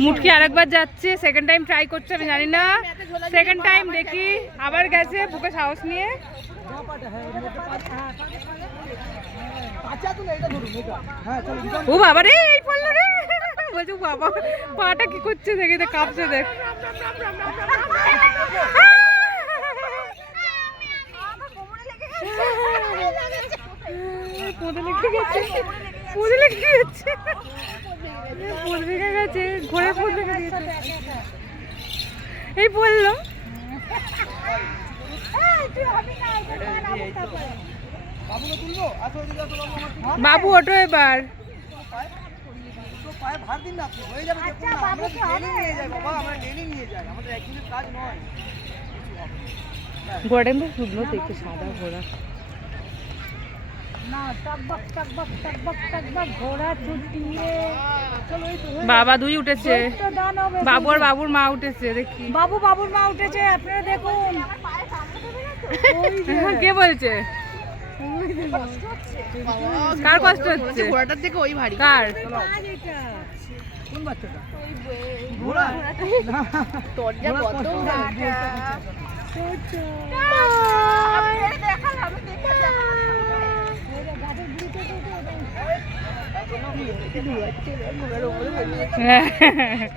মুটকি আরেকবার যাচ্ছে second time try করছে আমি জানি না সেকেন্ড টাইম দেখি আবার গেছে বুকে সাহস নিয়ে ও বাবা রে এই পড়ল রে বলছে বাবা পাটা কি করছে দেখে দেখ কাঁপছে দেখ পোদে লেগে গেছে গেছে পোদ লেগে গেছে ঘোরে দিয়েছে। এই বলল বাবু ওটো এবার। ঘোড়াটা কিন্তু দেখতে সাদা ঘোড়া। বাবা দুই উঠেছে। বাবু আর বাবুর মা উঠেছে দেখি। বাবু বাবুর মা উঠেছে আপনারা দেখুন। কে বলছে? কার কষ্ট হচ্ছে? ঘোড়াটার থেকে ওই ভারী। কার? কোন বাচ্চাটা? ঘোড়া। তোর যা কত Yeah.